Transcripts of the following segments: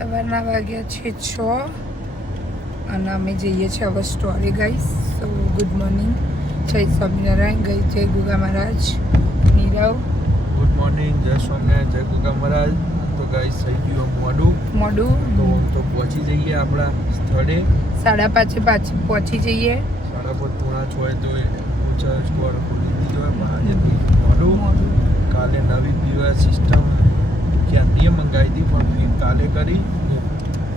સવારના વાગ્યા છે 6 અને અમે જઈએ છીએ હવે સ્ટોરે ગાઈસ. સો ગુડ મોર્નિંગ, જય સ્વામિનારાયણ, જય ગુગા મહારાજ. નીરવ ગુડ મોર્નિંગ, જય સ્વામિનારાયણ, જય ગુગા મહારાજ. તો ગાઈસ થઈ ગયું મોડું તો પહોંચી જઈએ આપણા સ્થળે. 5:30 પહોંચી જઈએ. 5:30 પોણા 6 તો સ્ટોર ખોલી દીધો હોય, પણ આજે મોડું. કાલે નવી પીવા સિસ્ટમ ક્યાંથી મંગાવી હતી, પણ કાલે કરી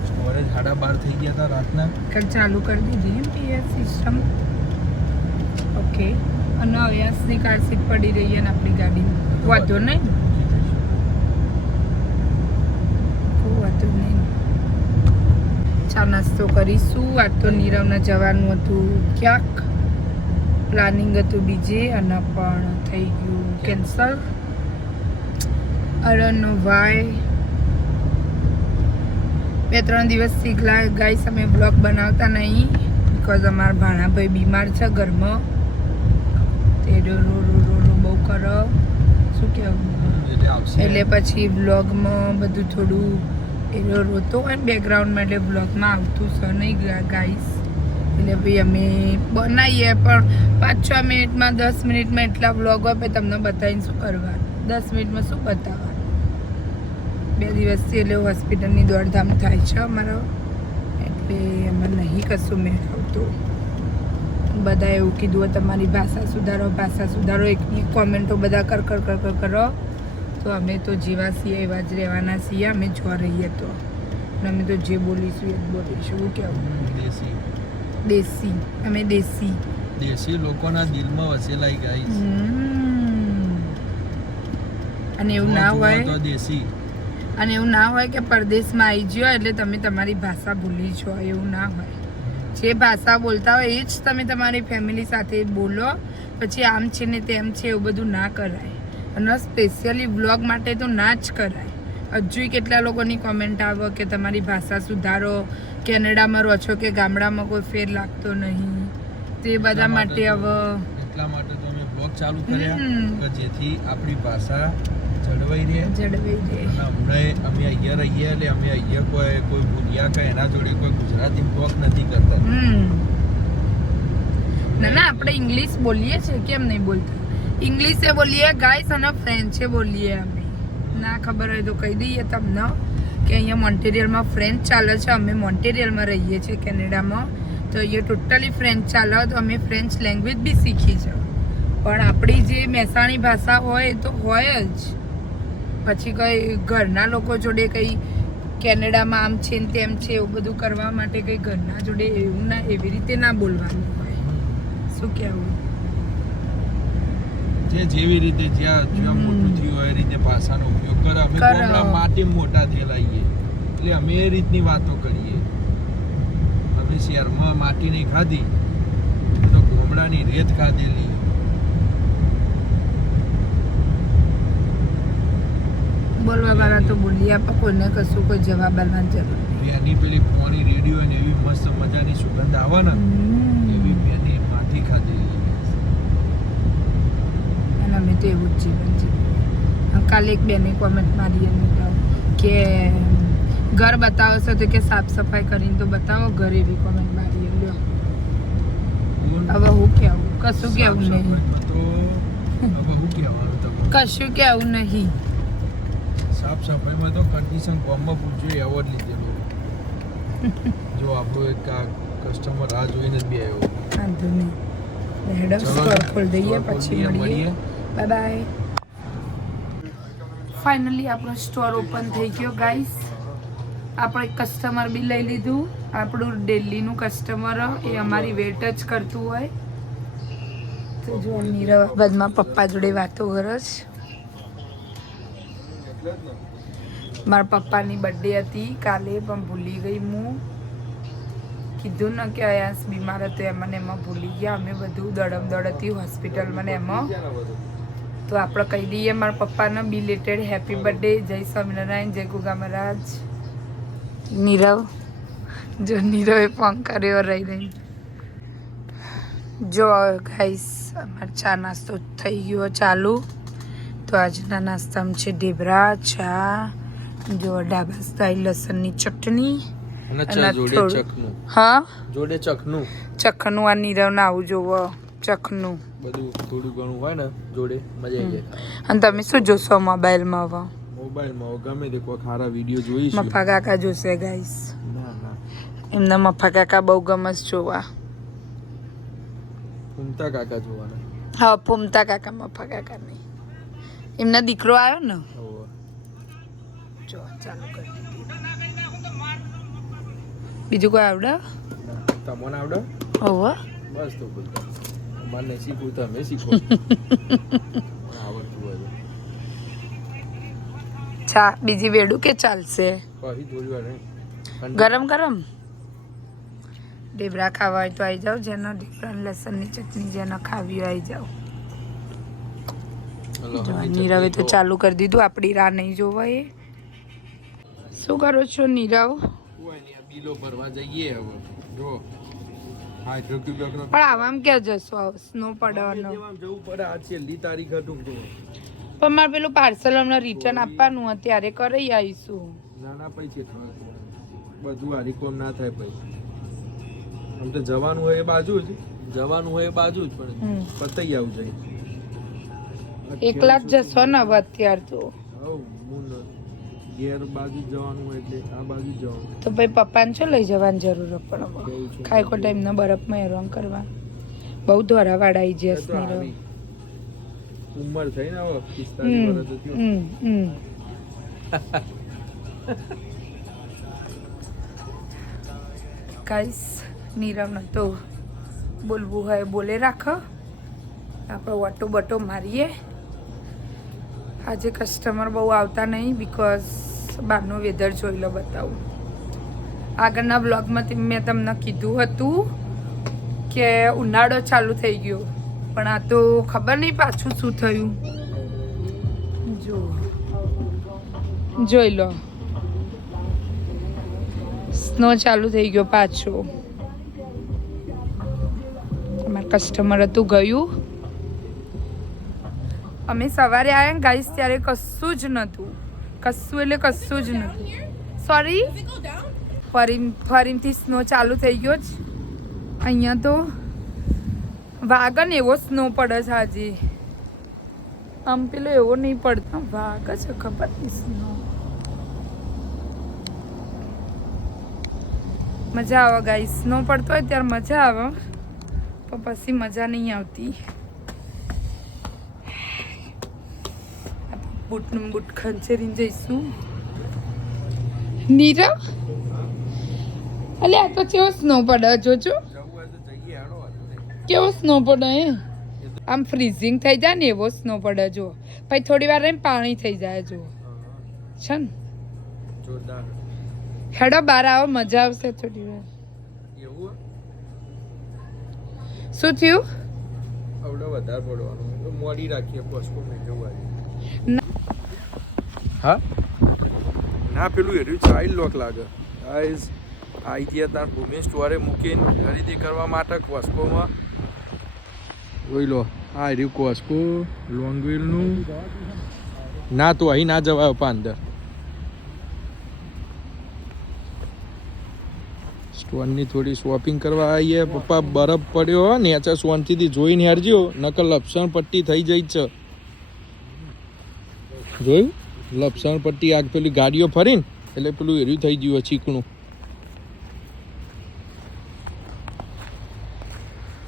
સ્ટોરેજ 12:30 થઈ ગયા હતા રાતના. કાલ ચાલુ કરી દીધી એમ પીએસ સિસ્ટમ. ઓકે. અને અયાસની કાર સીટ પડી રહી અને આપણી ગાડી વાંધો નહીં. ચા નાસ્તો કરીશું. આજ તો નીરવને જવાનું હતું ક્યાંક, પ્લાનિંગ હતું બીજે અને પણ થઈ ગયું કેન્સલ. અરનો ભાઈ 2-3 દિવસથી ગાઈસ અમે બ્લોગ બનાવતા નહીં, બિકોઝ અમારા ભાણાભાઈ બીમાર છે ઘરમાં. તે રો બહુ કરો, શું કહેવું, એટલે પછી બ્લોગમાં બધું થોડું એ રોતો હોય ને બેકગ્રાઉન્ડમાં, એટલે બ્લોગમાં આવતું છે નહીં ગાઈસ. એટલે ભાઈ અમે બનાવીએ પણ 5-6 મિનિટમાં 10 મિનિટમાં એટલા બ્લોગ આપે, તમને બતાવીને શું કરવા, 10 મિનિટમાં શું બતાવવા. 2 દિવસથી એટલે હોસ્પિટલની દોડધામ થાય છે અમારો, એટલે અમે નહીં કશું મેળવતું. બધા એવું કીધું તમારી ભાષા સુધારો, એકની કોમેન્ટો બધા કર કરો. તો અમે તો જેવા છીએ એવા જ રહેવાના છીએ. અમે જો રહીએ તો અમે તો જે બોલીશું એ જ બોલીશું. શું કહેવું, દેશી અમે દેશી લોકોના દિલમાં વસેલાઈ ગાઈસ. અને એવું ના હોય તો દેશી, અને એવું ના હોય કે પરદેશમાં આવી ગયો એટલે તમે તમારી ભાષા ભૂલી છો. એવું ના હોય. જે ભાષા બોલતા હોય એ જ તમે તમારી ફેમિલી સાથે બોલો. પછી આમ છે ને તેમ છે એવું બધું ના કરાય. અને સ્પેશિયલી વ્લોગ માટે તો ના જ કરાય. હજુ કેટલા લોકોની કોમેન્ટ આવે કે તમારી ભાષા સુધારો, કેનેડામાં રહો છો કે ગામડામાં કોઈ ફેર લાગતો નહીં. તે બધા માટે હવે એટલા માટે તો અમે બ્લોગ ચાલુ કર્યા કે જેથી આપણી ભાષા જળવાઈ રહે. અને હમણાં અમે અહીંયા રહીએ એટલે અમે અહીંયા કોઈ ભૂલિયા કે એના જોડે કોઈ ગુજરાતી બ્લોગ નથી કરતા. ના આપણે ઇંગ્લિશ બોલીએ છીએ, કેમ નહીં બોલતા. ઇંગ્લિશે બોલીએ ગાઈસ અને ફ્રેન્ચે બોલીએ અમે. ના ખબર હોય તો કહી દઈએ તમને કે અહીંયા મોન્ટેરિયલમાં ફ્રેન્ચ ચાલે છે. અમે મોન્ટેરિયલમાં રહીએ છીએ કેનેડામાં, તો અહીંયા ટોટલી ફ્રેન્ચ ચાલે. તો અમે ફ્રેન્ચ લેંગ્વેજ બી શીખી છે, પણ આપણી જે મહેસાણી ભાષા હોય એ તો હોય જ. પછી કંઈ ઘરના લોકો જોડે કંઈ કેનેડામાં આમ છે ને તેમ છે એવું બધું કરવા માટે કંઈ ઘરના જોડે એવું ના, એવી રીતે ના બોલવાનું હોય. શું કહેવું, જેવી રીતે જ્યાં મોટું થયું હોય એ રીતે ભાષાનો ઉપયોગ કરે. અમે ગામડામાંથી મોટા થયેલા છીએ એટલે અમે એ રીતની વાતો કરીએ. અમે શહેરમાં માટી નહીં ખાધી તો ગામડાની રેત ખાધેલી. બોલવા વાળા તો બોલી આપે, કોઈને કશું કોઈ જવાબ આપવાની જરૂર નહીં. એની પેલી પોણી રેડિયો ને એવી મસ્ત મજાની સુગંધ આવે ને, એવી પેની માટી ખાધેલી. અને અમે તો એવું જ જીવન જીવીએ. કાલે એક બેને કોમેન્ટ મારી કે ઘર બતાવો છો તો કે સાફ સફાઈ કરીને તો બતાવો ઘર, એવી કોમેન્ટ મારી. લ્યો હવે હું કહેવું, કશું કહેવું નહીં, કશું કહેવું નહીં. સાફ સફાઈમાં તો કન્ડિશન કોમમાં પૂછજો, એવોર્ડ લીધેલો. જો આપણો એક કસ્ટમર રાહ જોઈને જ બી આવ્યો. વાંધો નહીં, હેડ સ્ટોર ખોલી દઈએ પછી મળીએ. Bye bye. ફાઇનલી આપણો સ્ટોર ઓપન થઈ ગયો ગાઈસ. આપણે કસ્ટમર બી લઈ લીધું. આપણું ડેલીનું કસ્ટમર એ અમારી વેટ જ કરતું હોય. તો જો નીરવ બાદમાં પપ્પા જોડે વાતો કરે છે. મારા પપ્પાની બર્થડે હતી કાલે, પણ ભૂલી ગઈ હું. કીધું ને કે અયાસ બીમાર હતો એમાં ભૂલી ગયા અમે. બધું દડમ હતી હોસ્પિટલમાં ને એમાં. તો આપણે કહી દઈએ મારા પપ્પાને બિલેટેડ હેપી બર્થડે. જય સ્વામિનારાયણ, જય ગુગા મહારાજ. નીરવ જો નીરવે ફોન કર્યો રહી. જો ગાઈસ અમારે ચા નાસ્તો થઈ ગયો ચાલુ. તો આજના નાસ્તામાં છે ઢેબરા, ચા જો ડાબા સ્ટાઈલ લસણની ચટણી અને અને જોડે થોડું- ચકનું હા જોડે ચકનું ચખનું આ નીરવને આવું જોવો ચખનું. બધું થોડું ઘણું હોય ને જોડે મજા આવી જાય. અને તમે શું જોશો મોબાઈલમાં હવે? મોબાઈલમાં ગમે તે કોઈ સારા વિડીયો જોઈશું. મફા કાકા જોશે ગાઈસ. ના ના એમના મફા કાકા બહુ ગમસ જોવા. ફૂમતા કાકા જોવાના. હા ફૂમતા કાકા મફા કાકા નહીં. એમના દીકરો આવ્યો ને હોવે. જો ચાલુ કરી દીધી. બીજું કોઈ આવડે? તમને આવડે? હોવે બસ તો બોલતા અમારે નહીં શીખવું તો અમે શીખો આવડતું હોય તો ચા બીજી વેડું કે ચાલશે? પછી થોડી વાર ગરમ ગરમ ઢેબરા ખાવા હોય તો આવી જાઓ. જેનો ઢેબરા લસણની ચટણી જેનો ખાવી હોય આવી જાઓ. નીરવે તો ચાલુ કરી દીધું. આપણી રાહ નહીં જોવા એ. શું કરો છો નીરવ? બિલો ભરવા જઈએ હવે જો પણ આવામ ક્યાં જશો? સ્નો પડવાનો જવું પડે. આ છેલ્લી તારીખ હતું તો પણ મારે પેલું પાર્સલ હમણાં રિટર્ન આપવાનું હતું ત્યારે કરી આવીશું. નાના પૈસે બધું હારી કોમ ના થાય પછી. આમ તો જવાનું હોય એ બાજુ જ પણ પતાઈ આવું જાય. એકલા જ જશો ને હવે અત્યાર તો? ઘેર બાજુ જવાનું હોય એટલે આ બાજુ જવાનું. તો ભાઈ પપ્પાને શું લઈ જવાની જરૂર પણ ખાઈ ખોટા એમને બરફમાં હેરાન કરવા. બહુ ધોરાવાળા આવી જશે નીરવ. ઉંમર થઈ ને હવે 45 વર્ષ થયું. ગાઈસ નીરવને તો બોલવું હોય બોલે રાખો. આપણે ઓટો બટો મારીએ. આજે કસ્ટમર બહુ આવતા નહીં બીકોઝ બહારનું વેધર જોઈ લો બતાવું. આગળના બ્લોગમાં મેં તમને કીધું હતું કે ઉનાળો ચાલુ થઈ ગયો પણ આ તો ખબર નહીં પાછું શું થયું. જોઈ લો સ્નો ચાલુ થઈ ગયો પાછો. અમારું કસ્ટમર હતું ગયું. અમે સવારે આવ્યા ને ગાઈસ ત્યારે કશું જ નહોતું. કશું એટલે કશું જ નહોતું. સોરી ફરીથી સ્નો ચાલુ થઈ ગયો જ. અહીંયા તો વાગન એવો સ્નો પડે છે આજે. આમ પેલો એવો નહીં પડતો વાગ છે ખબર નહીં સ્નો. મજા આવે ગાઈસ. સ્નો પડતો હોય ત્યારે મજા આવે પણ પછી મજા નહીં આવતી. બૂટનું બૂટ ખંચેરીને જઈશું. નીરવ અલે આ તો કેવો સ્નો પડે જોજો. કેવો સ્નો પડે હે. આમ ફ્રીઝિંગ થઈ જાય ને એવો સ્નો પડે જો. પછી થોડી વાર રહીને પાણી થઈ જાય જો છે ને. જોરદાર. હેડો બહાર આવો મજા આવશે થોડી વાર. એવું શું થયું? આવડો વધારે પડવાનું મોડી રાખીએ પોસ્કો મેં જવું. હા ના પેલું એર્યું ચાઇલ્ડ લોક લાગે. ગાઈઝ આવી ગયા તાર ભૂમિ સ્ટોરે મૂકીને ખરીદી કરવા માટે કોસ્કોમાં. જોઈ લો આ રહ્યું કોસ્કો લોંગ વ્હીલનું. ના તો અહીં ના જવાય પા અંદર. સ્ટોરની થોડી શોપિંગ કરવા આવીએ. પપ્પા બરફ પડ્યો હોય ને નેચર શાંતિથી જોઈને હેરજો નકર લપસણ પટ્ટી થઈ જાય છે. જોયું લપસણ પટ્ટી આગ પેલી ગાડીઓ ફરીને એટલે પેલું એર્યું થઈ ગયું ચીકણું.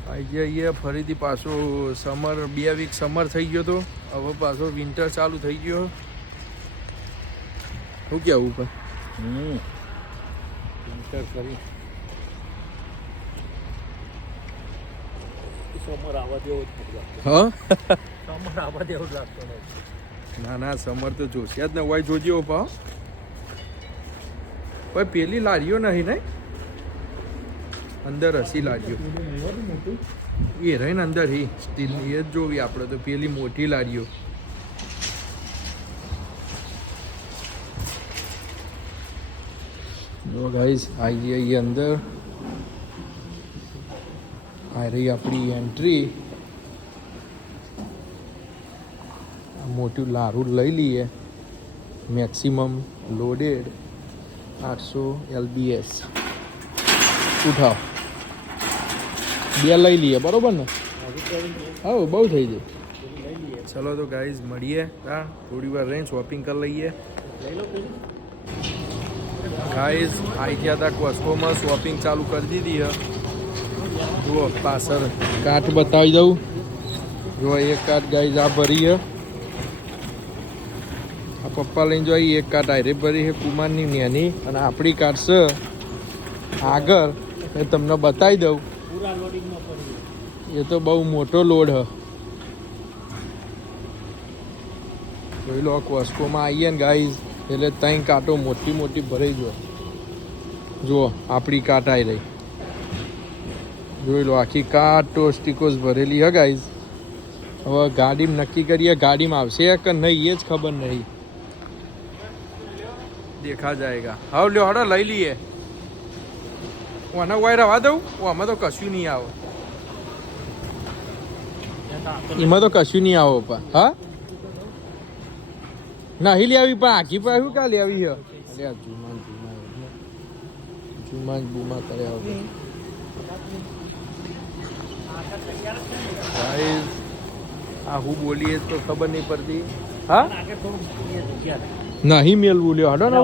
આવી જઈએ ફરીથી પાછો સમર 2 વીક સમર થઈ ગયો તો હવે પાછો વિન્ટર ચાલુ થઈ ગયો. શું કેવું પણ વિન્ટર કરી સમર આવવા દેવો જ હા સમર આવવા દેવું જ લાગતો નથી. ના ના સમર તો જોશે જ ને. હોય જોજો પા ભાઈ પેલી લારીઓ નહીં ને અંદર હસી લારીઓ એ રહી ને અંદર હી સ્ટીલની એ જ જોવી આપણે તો. પેલી મોટી લારીઓ જો ગાઈસ આવી જઈએ અંદર. આ રહી આપણી એન્ટ્રી. મોટું લારું લઈ લઈએ મેક્સિમમ લોડેડ 800 LBS ઉઠાવ 2 લઈ લઈએ બરોબર ને હા બહુ થઈ જાય ચલો તો ગાઈઝ મળીએ હા થોડી વાર રહીને શોપિંગ કરી લઈએ ગાઈઝ આવી ગયા હતા કોસ્કોમાં શોપિંગ ચાલુ કરી દીધી જુઓ પાછળ કાર્ટ બતાવી દઉં જો એક કાર્ટ ગાઈઝ આ ભરી આ પપ્પા લઈને જોઈ એક કાર્ટ આયરે ભરી છે કુમારની નેની અને આપણી કાર્ટ છે આગળ એ તમને બતાવી દઉં એ તો બહુ મોટો લોડ હ જોઈ લો કોસ્કોમાં આવીએ ને ગાઈઝ એટલે ત્યાં કાંટો મોટી મોટી ભરાઈ ગયો જુઓ આપણી કાંટ આવી રહી જોઈ લો આખી કાંટો સ્ટીકોસ ભરેલી હે ગાઈઝ હવે ગાડીમાં નક્કી કરીએ ગાડીમાં આવશે કે નહીં એ જ ખબર નહીં દેખા જાયગા હવે લ્યો હડો લઈ લઈએ હું આને વાય રવા દઉં હું આમાં તો કશું નહીં આવે એમાં તો કશું નહીં આવો પપ્પા હા નહીં લેવી પણ આખી પાસે શું કા લેવી છે અરે જુમાન બુમા કર્યા વગર આ હું બોલીએ તો ખબર નહીં પડતી હા નહીં મેલવું લ્યો હડો ને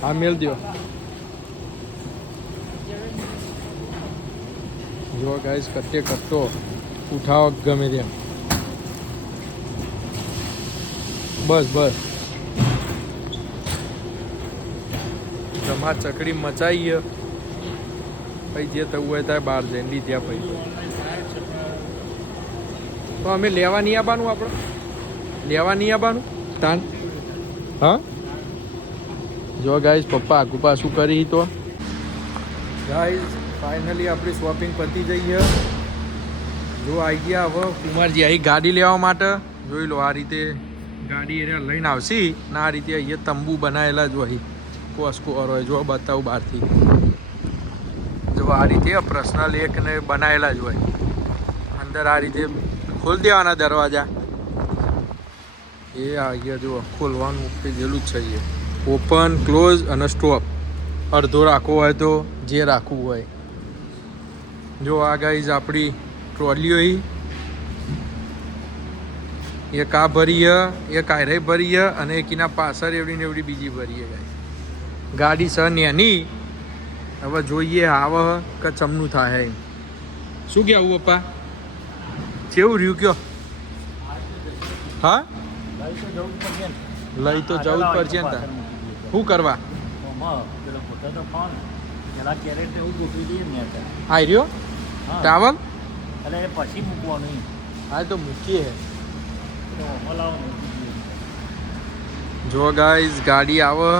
હા મેલ દો જો ગાઈસ કટ્ટે કટ્ટો ઉઠાવો ગમે તેમ બસ બસ જમા ચકડી મચાઈએ પછી જે થવું હોય ત્યાં બહાર જઈને લીધ્યા પછી તો અમે લેવા નહીં આવવાનું આપણે લેવા નહીં આવવાનું તાન હા જો ગાઈસ પપ્પા આગુ પાછું કરી તો ગાઈસ ફાઇનલી આપણી શોપિંગ પતી જઈએ જો આવી ગયા હવે કુમારજી અહીં ગાડી લેવા માટે જોઈ લો આ રીતે ગાડી એને લઈને આવશે ને આ રીતે અહીંયા તંબુ બનાવેલા જો અહીં કોસ્કો હોય જો બતાવું બહારથી જો આ રીતે પર્સનલ એકને બનાવેલા જ હોય અંદર આ રીતે ખોલી દેવાના દરવાજા એ અહીંયા જો ખોલવાનું કીધેલું જ છે ઓપન ક્લોઝ અને સ્ટોપ અડધો રાખવો હોય તો જે રાખવું હોય જો આ ગાઈઝ આપણી ટ્રોલીઓ એક આ ભરીએ એક આયરે ભરીએ અને એકના પાછળ એવડી ને એવડી બીજી ભરીએ ગાડી સર નેની હવે જોઈએ આવે કે ચમનું થાય એમ શું કહેવું પપ્પા કેવું રહ્યું કયો હા લઈ તો જવું જ પડશે ને શું કરવા આ રહ્યો ટાવલ પછી મૂકવાનું હા તો મૂકીએ જો ગાઈઝ ગાડી આવે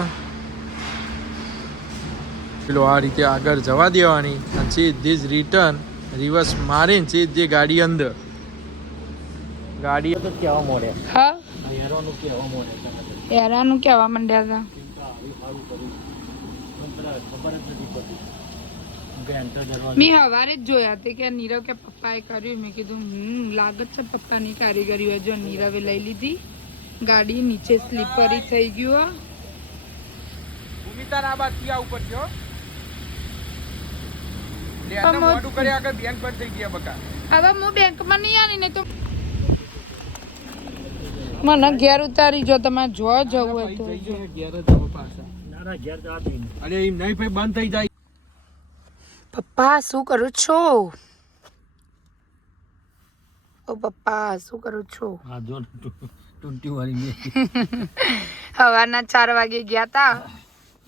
પેલો આ રીતે આગળ જવા દેવાની અને સીધી જ રિટર્ન રિવર્સ મારીને સીધી ગાડી અંદર ગાડી તો કહેવા મળે હા હેરાનું કહેવા મળે હેરાનું કહેવા માંડ્યા હતા ખબર જ નથી પડતી મેં સવારે જ જોયા તે કે નીરવ કે પપ્પાએ કર્યું મેં કીધું લાગત છે પપ્પાની કારીગરી હોય જો નીરવે લઈ લીધી ગાડી નીચે સ્લીપરી થઈ ગયું ભૂમિતા ના બાદ ક્યાં ઉપર જો લે આ મોડું કરી આગળ બેંક બંધ થઈ ગયા બકા હવે હું બેંકમાં નહીં આવી ને તો મને ઘેર ઉતારી જો તમારે જો જવું હોય તો ઘેર જ આવો પાછા ના ઘેર જવા દે અરે એમ નહીં ભાઈ બંધ થઈ જાય પપ્પા શું કરું છો ઓ પપ્પા શું કરું છો હા જો ટૂંટી વાળી સવારના 4 વાગે ગયા તા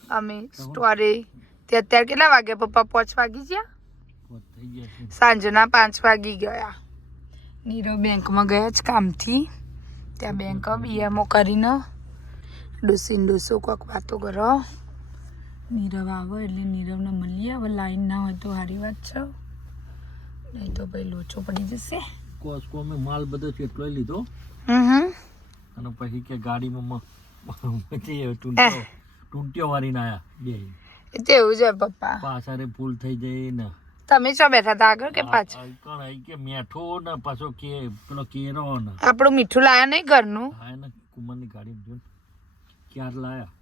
અમે સ્ટોરે તે અત્યારે કેટલા વાગે પપ્પા 5 વાગી ગયા થઈ ગયા સાંજના 5 વાગી ગયા નીરવ બેંકમાં ગયા જ કામથી ત્યાં બેંક બીએમઓ કરીને ડોસો કોઈક વાતો કરો નીરવ આવે એટલે નીરવને મળીએ હવે લાઈન ના હોય તો સારી વાત છે નહીં તો ભાઈ લોચો પડી જશે કોસ્કો મેં માલ બધો કેટલો લીધો અને પછી કે ગાડીમાં ટૂંટીઓ વાળીને આયા બે એ તો એવું છે પપ્પા પાછારે ફૂલ થઈ જાય ને તમે ચો બેઠા હતા આગળ કે પાછળ? કણ આઈ કે મેઠો ને પાછો કે પેલો કેરો ને આપણું મીઠું લાયા નહીં ઘરનું? હા ને કુમારની ગાડી જો ક્યાર લાયા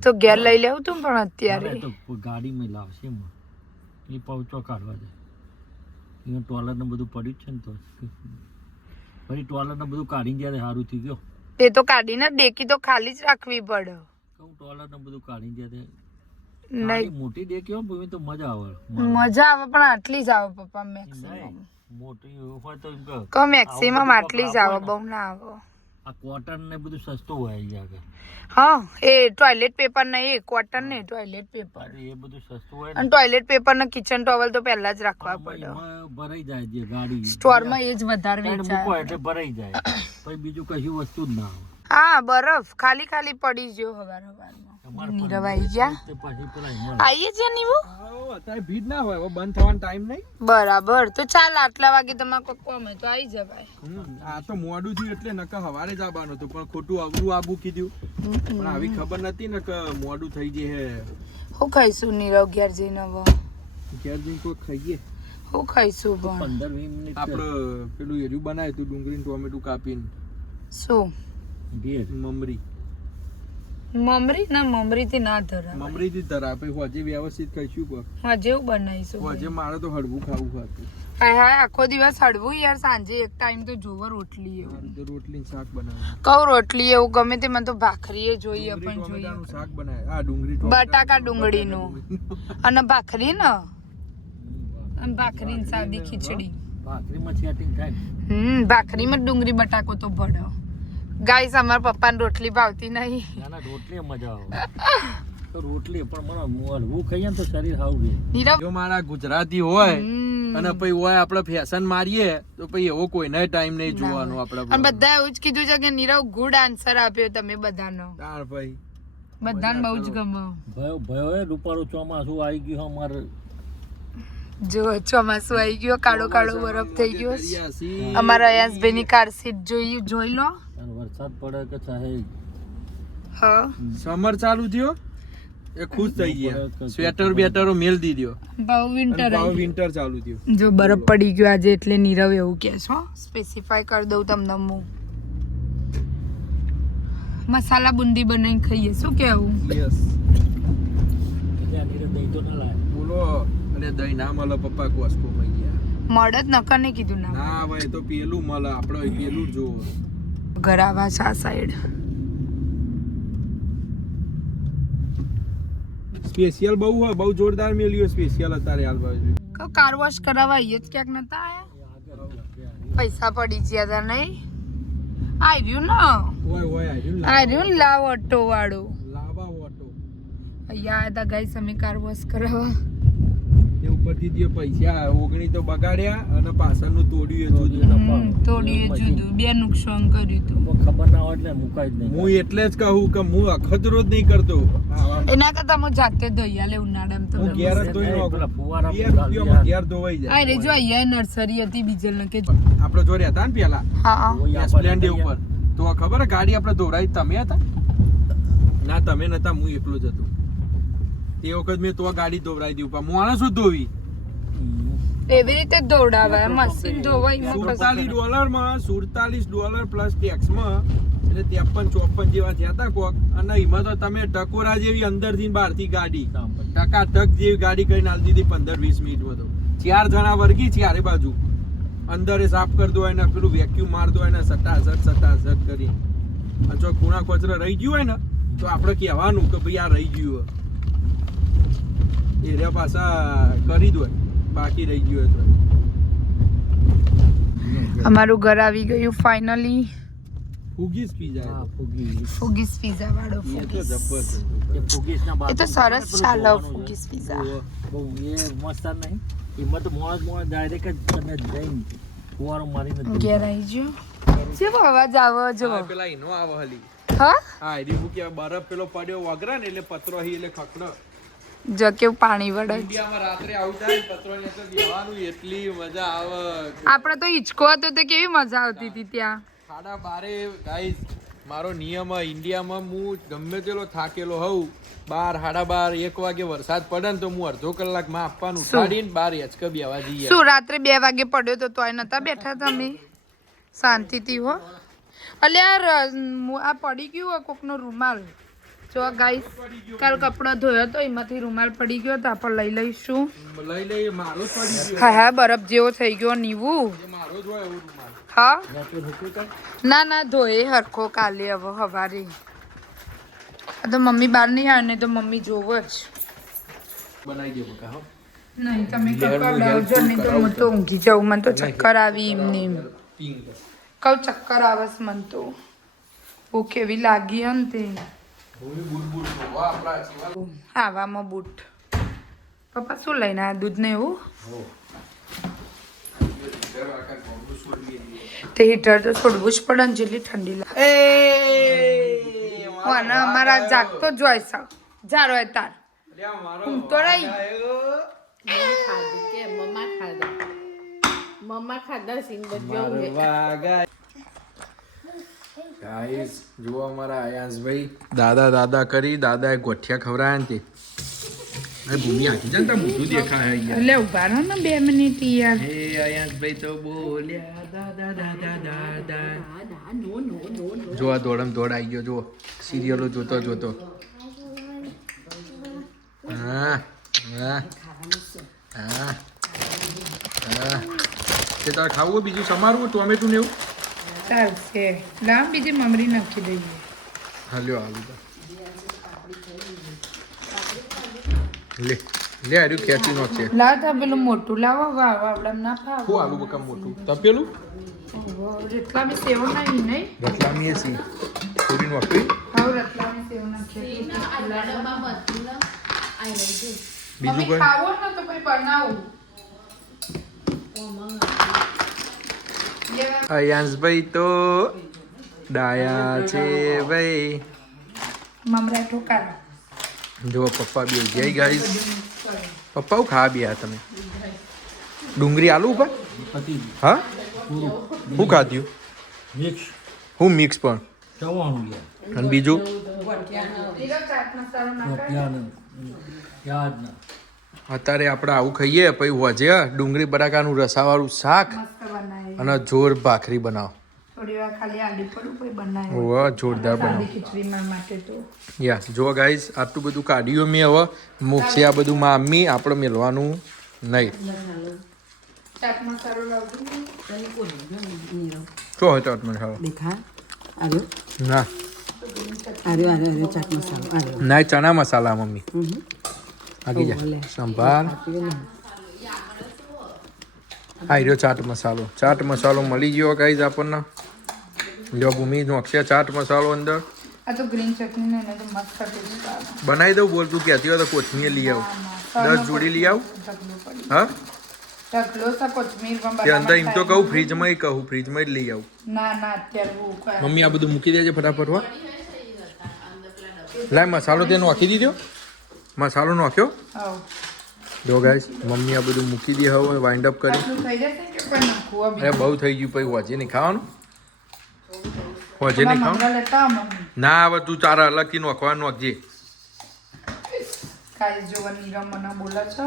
તો ઘેર લઈ લેવું તું પણ અત્યારે અરે તો ગાડીમાં લાવશે એમાં એ પહોંચો કાઢવા દે અહીંયા ટોલર ને બધું પડ્યું છે ને તો ફરી ટોલર ને બધું કાઢીને જ્યારે સારું થઈ ગયો તે તો કાઢીને ડેકી તો ખાલી જ રાખવી પડે. કહું ટોલર ને બધું કાઢીને જ્યારે નહીં મોટી ડેકી હોય ને તો મજા આવે મજા આવે પણ આટલી જ આવે પપ્પા મેક્સિમમ. મોટી હોય તો એમ કે કહો મેક્સિમમ આટલી જ આવે બહુ ના આવે. આ કોટન ને બધું સસ્તું હોય અહીંયા આગળ હા એ ટોયલેટ પેપર નહીં એ કોટન ને ટોયલેટ પેપર એ બધું સસ્તું હોય અને ટોયલેટ પેપર ને કિચન ટોવેલ તો પહેલા જ રાખવા પડે. એમાં ભરાઈ જાય જે ગાડી સ્ટોરમાં એ જ વધારે મૂકો વેચાય. એટલે ભરાઈ જાય પછી બીજું કશું વસ્તુ જ ના આવે હા બરફ ખાલી ખાલી પડી ગયો હવારમાં. નીરવાઈ ગયા તે પછી પેલા આઈએ છે નીવું અત્યારે ભીડ ના હોય, હવે બંધ થવાનો ટાઈમ નહીં. બરાબર તો ચાલ આટલા વાગે તમારે કોઈ કોમ હોય તો આવી જવાય. આ તો મોડું થયું એટલે નકર હવારે જ આવવાનું હતું પણ ખોટું અવરું આબુ કીધું પણ આવી ખબર નથી ને કે મોડું થઈ જશે. હું ખાઈશું નીરવ ઘેર જઈને હવે? ઘેર જઈને કોઈ ખાઈએ. હું ખાઈશું પણ 15-20 મિનિટ આપણે પેલું એર્યું બનાવ્યું હતું ડુંગળી ટોમેટું કાપીને શું ભેજ મમરી મમરી ના મમરી થી ના ધરા મમરી થી ધરા પછી હોજે વ્યવસ્થિત ખાઈશું પર હા જેવું બનાવીશું. હોજે મારે તો હળવું ખાવું હતું. હાય હાય આખો દિવસ હળવું યાર સાંજે એક ટાઈમ તો જોવો રોટલી એવું. મારે તો રોટલી ને શાક બનાવ્યું. કહું રોટલી એવું ગમે તે મને તો ભાખરી જોઈએ પણ જોઈએ ટોમેટાનું શાક બનાવ્યું. આ ડુંગળી બટાકા ડુંગળીનું અને ભાખરી ને અને ભાખરી ને સાદી ખીચડી. ભાખરીમાં સેટિંગ થાય ભાખરીમાં ડુંગળી બટાકો તો ભળો. ગાઈસ અમારા પપ્પાને રોટલી ભાવતી નહીં. નાના રોટલી મજા આવે તો રોટલી પણ મને હળવું ખાઈએ ને તો શરીર સારું રહે. નીરવ જો મારા ગુજરાતી હોય અને પછી હોય આપણે ફેશન મારીએ તો પછી એવો કોઈને ટાઈમ નહીં જોવાનો આપણે. અને બધા એવું જ કીધું છે કે નીરવ ગુડ આન્સર આપ્યો તમે બધાનો. તાર ભાઈ બધાને બહુ જ ગમે. ભયો રૂપાળું ચોમાસું આવી ગયું અમારે જો ચોમાસું આવી ગયો કાળો કાળો બરફ થઈ ગયો. અમારા અયાસભાઈ ની કાર સીટ જોઈ લો. વરસાદ પડે કે ચાહે હા સમર ચાલુ થયો એ ખુશ થઈ ગયા. સ્વેટર બેટરો મેલ દીધો. બહુ વિન્ટર વિન્ટર ચાલુ થયું. જો બરફ પડી ગયો આજે એટલે નીરવ એવું કે છો સ્પેસિફાય કરી દઉં તમને હું. મસાલા બુંદી બનાવીને ખાઈએ શું કેવું? યસ દહીં તો ના લાય બોલો. અરે દહીં ના મળે પપ્પા કોસ્કો માં ગયા. મળે જ નકર નહીં કીધું ના. ના ભાઈ તો પેલું મળે આપણે પેલું જોવો. ઘર આવા છે આ સાઈડ. સ્પેશિયલ બહુ હોય બહુ જોરદાર મેલ્યો સ્પેશિયલ અત્યારે હાલ બાજુ. કાર વોશ કરાવવા એ જ ક્યાંક નતા આયા? પૈસા પડી ગયા તા નહીં? આવ્યું ને હોય આવ્યું ને લાવ ઓટો વાળું લાવા ઓટો અહીંયા આવ્યા તા ગાઈસ અમે કાર વોશ કરાવવા. એ ઉપરથી જે પૈસા 19 તો બગાડ્યા અને પાછળનું તોડ્યું એ જુદું. તોડ્યું જુદું બે નુકસાન કર્યું તું. ખબર ના હોય એટલે મુકાય જ નહીં. હું એટલે જ કહું કે હું અખતરો જ નહીં કરતો. એના કરતા હું જાતે ધોઈ આલે ઉનાળામાં તો હું ઘેર જ ધોઈ નાખું. પેલા ફુવારા 2 રૂપિયામાં ઘેર ધોવાઈ જાય. અરે જો અહીંયા નર્સરી હતી બીજલ ને કે આપણે જો રહ્યા હતા ને પેલા હા સ્પ્લેન્ડર ઉપર તો ખબર હે ગાડી આપણે દોરાઈ તમે હતા? ના તમે નતા, હું એકલો જ હતો. તે વખત મેં તો ગાડી દોરાઈ દી ઉપર માણસ જ ધોવી. એવી રીતે દોડાવાય મશીન ધોવાય $47 માં $47 પ્લસ ટેક્સ માં એટલે 53-54 જેવા થયા હતા કોક. અને એમાં તો તમે ટકોરા જેવી અંદર થી બહાર થી ગાડી ટકાટક જેવી ગાડી કરીને આલી દીધી 15-20 મિનિટમાં. તો 4 જણા વર્ગી ચારે બાજુ અંદરે સાફ કરી દો એને પેલું વેક્યુમ માર દો એને સટાસટ કરી. અને જો ખૂણા કોચરા રહી ગયું હોય ને તો આપણે કહેવાનું કે ભાઈ આ રહી ગયું હોય એ પાછા કરી દો બાકી રહી ગયું હોય તો. અમારું ઘર આવી ગયું ફાઇનલી. ફુગીસ પીઝા. ફુગીસ પિઝા વાળો એ તો ફુગીસ. જબરદસ્ત. એ ફુગીસના એ બાજુ તો સરસ ચાલે ફુગીસ પિઝા. બહુ એ મસ્ત નહીં એમાં તો મોજ ડાયરેક્ટ જ તમે જઈને ફુવારો મારીને ઘેર આવી ગયો. કેવો અવાજ આવે જો. હા, પેલા ઈનો આવે હલી. હા હા એની હું કે બરફ પેલો પડ્યો વગરા ને એટલે પતરો હી એટલે ખકડો. જો કેવું પાણી વળે. ઇન્ડિયામાં રાત્રે આવું થાય ને પતરો ને તો દેવાનું એટલી મજા આવે. આપણે તો હિચકો હતો તો કેવી મજા આવતી હતી ત્યાં. 12:30 ગાઈસ મારો નિયમ ઇન્ડિયામાં હું ગમે તેલો થાકેલો હોઉં 12, 12:30, 1 વાગે વરસાદ પડે ને તો હું અડધો કલાકમાં આપવાનું ઉઠાડીને 12 હેચકે બેવા જઈએ. શું રાત્રે 2 વાગે પડ્યો તો તોય નતા બેઠા તમે શાંતિથી હો? અલ્યા આ પડી ગયું હોય કોકનો રૂમાલ. જો ગાઈસ કાલ કપડો ધોયો તો એમાંથી રૂમાલ પડી ગયો તો આપણે લઈ લઈશું. લઈ લઈએ. મારો જ પડી ગયો. હા હા બરફ જેવો થઈ ગયો નીવું. મારો જ હોય એવો રૂમાલ. હા ના ધોયે હરખો કાલે હવે હવારે. તો મમ્મી બહાર નહીં આવે ને તો મમ્મી જોવો જ બનાવી દે બકા. હો નહીં તમે કપડાવજો નહીં તો હું તો ઊંઘી જાઉં. મને તો ચક્કર આવી એમને એમ કહું ચક્કર આવે છે મને તો. ભૂખ એવી લાગી હે ને તે આવામાં બૂટ. પપ્પા શું લઈને આવ્યા? દૂધ ને એવું? તે હીટર તો છોડવું જ પડે ને જેટલી ઠંડી લાગે. અમારા જાગતો જ હોય છે. જારો હોય તાર ઊંઘ તો રહી. મમ્મા ખાધા સિંગ ગાઈસ જુઓ અમારા આયાસભાઈ દાદા કરી દાદાએ ગોઠિયા ખવડાયા ને તે ભૂમિ આખી જાય ને તો મોઢું દેખાય અહીંયા. એટલે ઉભા રહો ને 2 મિનિટ યાર. હે આયાસભાઈ તો બોલ્યા દાદા. જો આ દોડમ દોડ આવી ગયો. જો સિરિયલો જોતો હા તે તારે ખાવું બીજું સમારવું ટોમેટું ને એવું? ચાલશે. લાવ બીજી મમરી નાખી દઈએ. હાલ્યો લે આર્યું ખેંચી નો છે. લાવ તો પેલું મોટું લાવો. વાવ આપડે ના ફાવ. શું આલુ બકા મોટું તપેલું? રતલામી સેવ નાખી નહીં. રતલામી એસી પૂરી નોકરી. હાવ રતલામી સેવ નાખી. બીજું કોઈ ખાવો ને તો કોઈ બનાવું. અયાંશભાઈ તો ડાયા છે ભાઈ. મમરા ઠોકારા. જો પપ્પા બે જઈ ગાઈસ. પપ્પા હું ખા બે તમે ડુંગળી આલુ ઉપર? હા હું ખાધ્યું? મિક્સ હું મિક્સ પણ ચવાણું અને બીજું અત્યારે આપણે આવું ખાઈએ પછી હોજે ડુંગળી બટાકાનું રસાવાળું શાક મસ્ત બનાવી. અને જોર ભાખરી બનાવો. થોડી વાર ખાલી આલુ પર કોઈ બનાવે. ઓવા જોરદાર બનાવો. ખીચડીમાં માટે તો યા જો ગાઈસ આટલું બધું કાઢ્યું મેં હવે મૂકશે આ બધું મમ્મી આપણે મેળવાનું નહીં. ચાટ મસાલો લાવજો. શું હોય ચાટ મસાલો? ના ના ચણા મસાલા મમ્મી આગી જા સંભાળ. હા રહ્યો ચાટ મસાલો મળી ગયો ગાઈઝ આપણને. લ્યો ભૂમિ નોખશે ચાટ મસાલો અંદર. આ તો ગ્રીન ચટણી ને તો મસ્ત ટેસ્ટ આવે. બનાવી દઉં બોલ તું કહેતી હોય તો કોથમીર લઈ આવું. 10 જોડી લઈ આવું. હા ઢગલો સા કોથમીર પણ તે અંદર એમ તો કહું ફ્રીજમાં જ લઈ આવું. ના અત્યારે હું મમ્મી આ બધું મૂકી દેજે ફટાફટ. હો લાય મસાલો તે નોખી દીધો. મસાલો નોખ્યો. આવ જો ગાઈસ મમ્મી આ બધું મૂકી દે હવે વાઇન્ડ અપ કરી. આટલું થઈ જશે કે કોઈ નાખવું અરે બહુ થઈ ગયું પછી હોજે નહીં ખાવાનું. હોજે નહીં ખાવાનું લેતા મમ્મી. ના હવે તું તારા અલગથી નોખવાનું નોખજે. કાઈ જોવા નીરમ મને બોલે છે.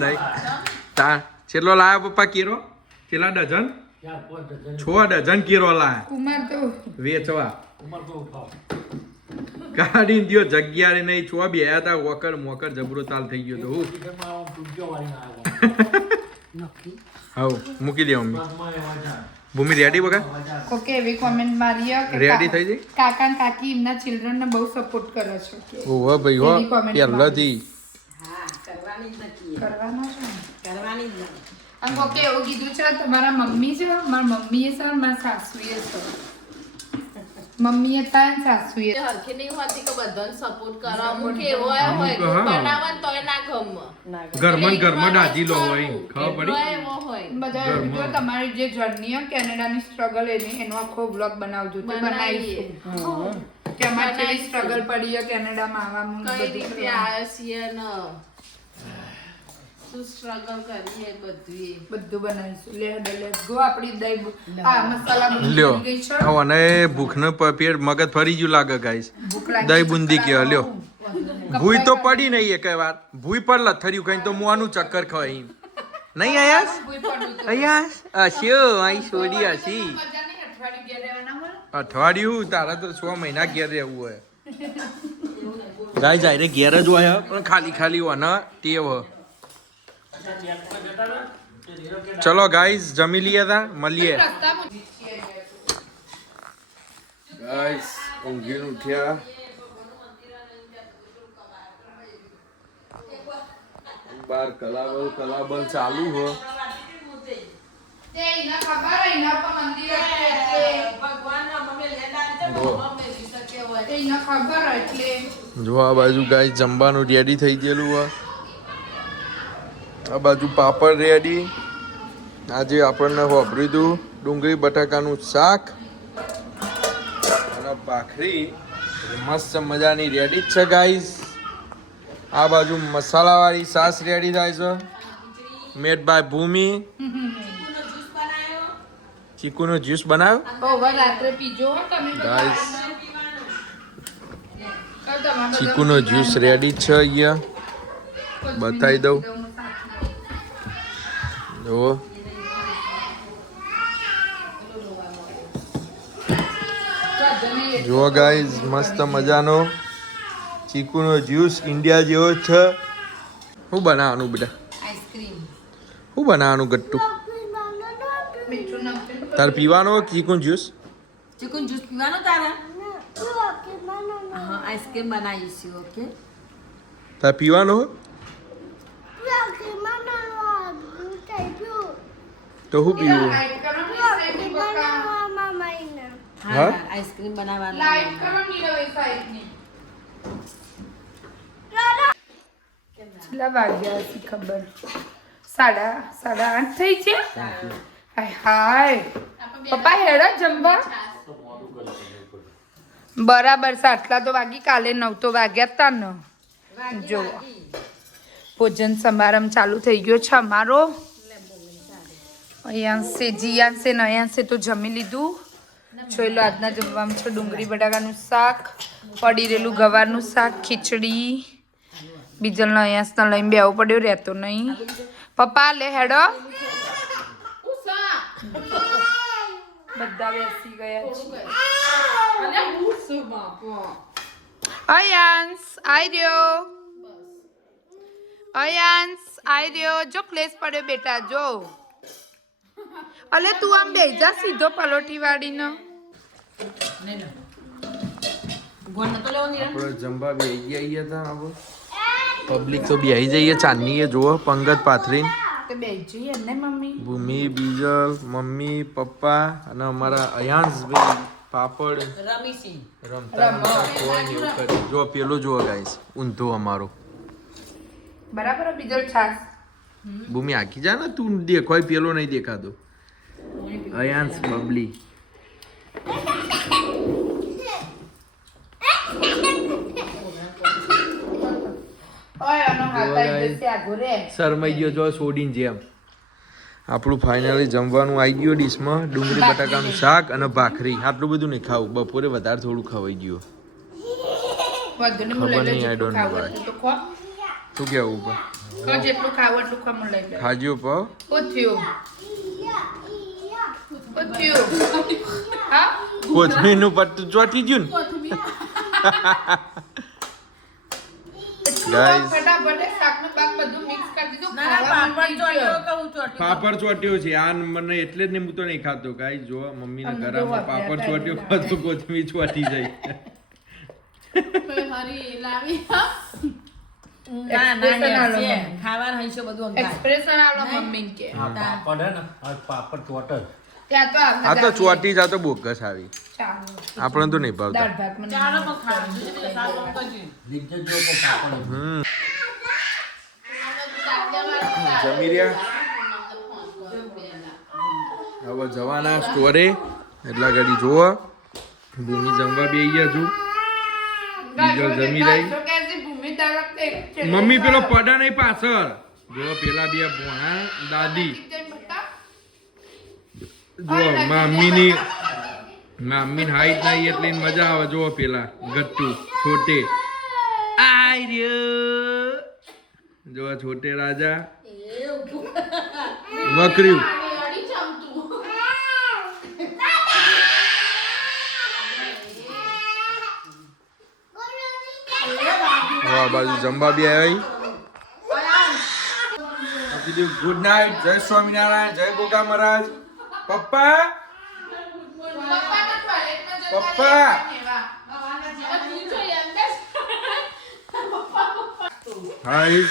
નહીં તા કેટલો લાયા પપ્પા કેરો? કેટલા ડઝન? 6 ડઝન કેરો લાયા કુમાર તો વેચવા. કાઢી દ્યો જગ્યા રે નહીં. 6 બે હતા વકર મોકર જબરો તાલ થઈ ગયો તો હું હાઉ મૂકી દે મમ્મી. ભૂમિ રેડી બગા? કોકે એવી કોમેન્ટ મારી કે રેડી થઈ જઈ. કાકા ને કાકી એમના ચિલ્ડ્રન ને બહુ સપોર્ટ કરે છે કે ઓહો ભાઈ હો પહેલાથી કરવાનો છે. આમ કોકે એવું કીધું છે તમારા મમ્મી છે મારા મમ્મીએ છે મારા સાસુએ છે. મમ્મીએ તાન સાસુએ હરખી નહીં હોતી કે બધાને સપોર્ટ કરો. અમુક એવો હોય બનાવવા તોય ના ગમે. ઘરમાં ડાજી લો હોય ખબર પડી. એવો હોય બધા વિડિયો તમારી જે જર્ની કેનેડાની સ્ટ્રગલ એનો આખો બ્લોગ બનાવજો તો બનાવીશું કે અમારે કેવી સ્ટ્રગલ પડી કેનેડામાં આવવામાં કઈ રીતે આવ્યા છીએ ને શું સ્ટ્રગલ કરીએ બધું બધું બનાવીશું લેટ્સ ગો આપણી દહીં મસાલા બુંદી લ્યો બની ગઈ છે હવે અને ભૂખનો પેટ મગજ ફરી ગયું લાગે ગાઈસ ભૂખ લાગી દહીં છે, બુંદી ચલા કે લ્યો ખાવું. ભૂઈ તો પડી નહીં એક વાર ભૂઈ પર લથર્યું કઈ તો મુવાનું ચક્કર ખવાય નહીં આયાસ ભૂઈ પડ્યું તો. આયાસ અશ્યો આઈ છોડી હસી મજા નહીં, અઠવાડિયું ઘેર રહેવાના હોય. અઠવાડિયું તારા તો 6 મહિના ઘેર રહેવું હોય ગાઈસ આયરે ઘેર જ હોય પણ ખાલી ખાલી હોય ને ટેવ હ. ચલો ગાઈસ જમી લઈએ તા મળીએ રસ્તામાં ગાઈસ ઊંઘીને ઉઠ્યા બાર કલાબલ ચાલુ હો તે એના ખબર એના પર મંદિર એટલે એના ખબર એટલે જો આ બાજુ ગાઈસ જમવાનું રેડી થઈ ગયેલું હો આ બાજુ પાપડ રેડી આજે આપણને વાપર્યું હતું ડુંગળી બટાકાનું શાક અને ભાખરી મસ્ત મજાની રેડી જ છે ગાઈસ આ બાજુ મસાલાવાળી સાસ રેડી થાય છે મેડ બાય ભૂમિ ચીકુનો જ્યુસ બનાવ્યો ઓવર રાત્રે પીજો હો તમે ગાઈસ ચીકુનો જ્યુસ રેડી છે અહીંયા બતાવી દઉં જુઓ જુઓ ગાઈઝ મસ્ત મજાનો ચીકુનો જ્યુસ ઇન્ડિયા જેવો જ છે શું બનાવવાનું બેટા આઈસ્ક્રીમ શું બનાવવાનું ગટ્ટુ મીઠું નાખીને તાર પીવાનો ચીકુનો જ્યુસ ચિકન જ્યુસ પીવાનો તારા હા આઈસ્ક્રીમ બનાવીશું ઓકે તાર પીવાનો તો શું પીવું લાઈટ કરો ને સાઈડની બકા હા? આઈસ્ક્રીમ બનાવવાનું લાઈટ કરો ને હવે સાઈડની કેટલા વાગ્યા છે ખબર સાડા 8 થઈ છે હાય હાય પપ્પા હેડા જમવા બરાબર છે આટલા તો વાગી કાલે 9 તો વાગ્યા તા ને જો ભોજન સમારંભ ચાલુ થઈ ગયો છે અમારો અયાંશે જીયાંશે ને અયાંશે તો જમી લીધું જોઈ લો આજના જમવામાં છે ડુંગળી બટાકાનું શાક પડી રહેલું ગવારનું શાક ખીચડી બીજલનો અયાંશને લઈને બેવો પડ્યો રહેતો નહીં પપ્પા લે હેડો બધા બેસી ગયા છે અયાંશ આઈ રહ્યો અયાંશ આઈ રહ્યો જો ક્લેશ પડ્યો બેટા જો અલે તું આમ બેસી જા સીધો પલોઠી વાળીનો આપણે જમવા બી આવી ગયા હતા હવે પબ્લિક તો બી આવી જઈએ ચાંદની એ જુઓ પંગત પાથરીને તો બેસી જઈએ ને મમ્મી ભૂમિ બીજલ મમ્મી પપ્પા અને અમારા અયાંશભાઈ પાપડ રમીશી રમતા રમતા કોઈ ને એવું કરી જો પેલો જુઓ ગાઈસ ઊંધો અમારો બરાબર બીજો છાસ ભૂમિ આખી જા ને તું દેખાય પેલો નહીં દેખાતો અયાંશ બબલી ઓય આનો હાથ આવી જશે આગો રે શરમાઈ ગયો જો સોડીન જેમ આપણું ફાઇનલી જમવાનું આવી ગયું ડીશમાં ડુંગળી બટાકાનું શાક અને ભાખરી આટલું બધું નહીં ખાવું બપોરે વધારે થોડું ખવાઈ ગયું વધુ ને ખબર લઈ નહીં, I લે don't know ખાવું why. એટલું તો ખો શું કેવું ઉપર તો જેટલું ખાવું એટલું ખમણ લઈ લે ખાજો પાવ ઉઠ્યું હા કોથમીરનું પટ્ટું ચોટી ગયું ને Guys. ફટાફટ શાકનું પાક બધું મિક્સ કરી દીધું ના ના ખાવા પાપડ માંડી ચોટ્યો ગયો. કે હું ચોટ્યો પાપડ ચોટ્યો છે આ મને એટલે જ ને હું તો નહીં ખાતો ગાઈ જો મમ્મીને અમને ઘરમાં તો પાપડ વાપર્યા ચોટ્યો પહેલી ખાતો કોથમીર ચોટી જાય હરી લાવી ના ના Expression યાર, આલો છે. મમ્મી. ખાવાનું હશે બધું અંગાત. એક્સપ્રેશન આલો મમ્મી કે આ પાપડ હે ને આ પાપડ ચોટર ત્યાં તો આ તો ચોટી જા તો બોગસ આવી ચાલો આપણે તો નહીં ભાવતા દાળ ભાત મને ચાલો પણ ખાવાનું છે, સારું કામ કરજો. લીધે જો કે પાપડ હમ જમી રહ્યા હવે જવાના સ્ટોરે એટલા ઘડી જોવો ભૂમિ જમવા બેસી ગયા છું બીજો જમી રહી ભૂમિ તરફ મમ્મી પેલો પડા નહીં પાછળ જો પેલા બે ભોણા દાદી જો મામીની હાઈટ નહીં એટલે એને મજા આવે. જો પેલા ગટ્ટુ છોટે આય રહ્યો. જો છોટે રાજા વકર્યું. આ બાજુ જમવા બી આવી. Good night. જય સ્વામિનારાયણ. જય ગોગા મહારાજ. પપ્પા પપ્પા હાય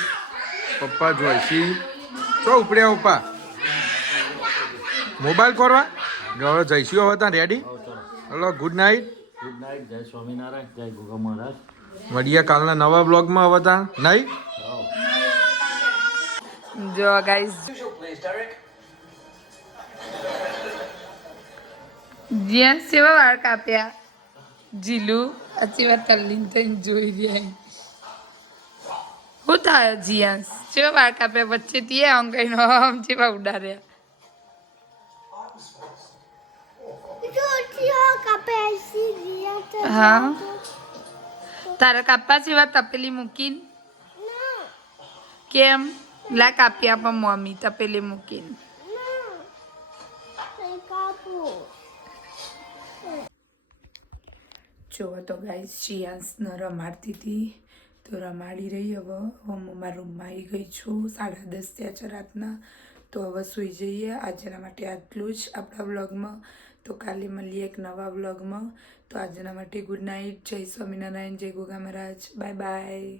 પપ્પા જોઈશી ચો ઉપડ્યા પપ્પા મોબાઈલ ખોરવા હવે જઈશું હવે ત્યાં ready. Hello good night. Good night. જય સ્વામિનારાયણ. જય ગોગા મહારાજ. મળીએ કાલના નવા બ્લોગમાં હવે ત્યાં નહીં. જો ગાઈસ જ્યાં સેવા વાળ કાપ્યા જીલુ આછી વાત તલ્લીન થઈને જોઈ રહ્યા. શું થાય જીયાસ સેવા વાળ કાપ્યા વચ્ચેથી આમ કઈ આમ જેવા ઉડાડ્યા. હા તારે કાપવા જેવા તપેલી મૂકીને કેમ લા કાપી આપા મમ્મી તપેલી મૂકીને. જોવો તો ગાઈસ શિયાંશને રમાડતી હતી તો રમાડી રહી. હવે હું મારા રૂમમાં આવી ગઈ છું. 10:30 થયા છે રાતના. તો હવે સૂઈ જઈએ. આજના માટે આટલું જ આપણા વ્લોગમાં. તો કાલે મળીએ એક નવા વ્લોગમાં. તો આજના માટે ગુડ નાઇટ. જય સ્વામિનારાયણ. જય ગોગા મહારાજ. Bye bye.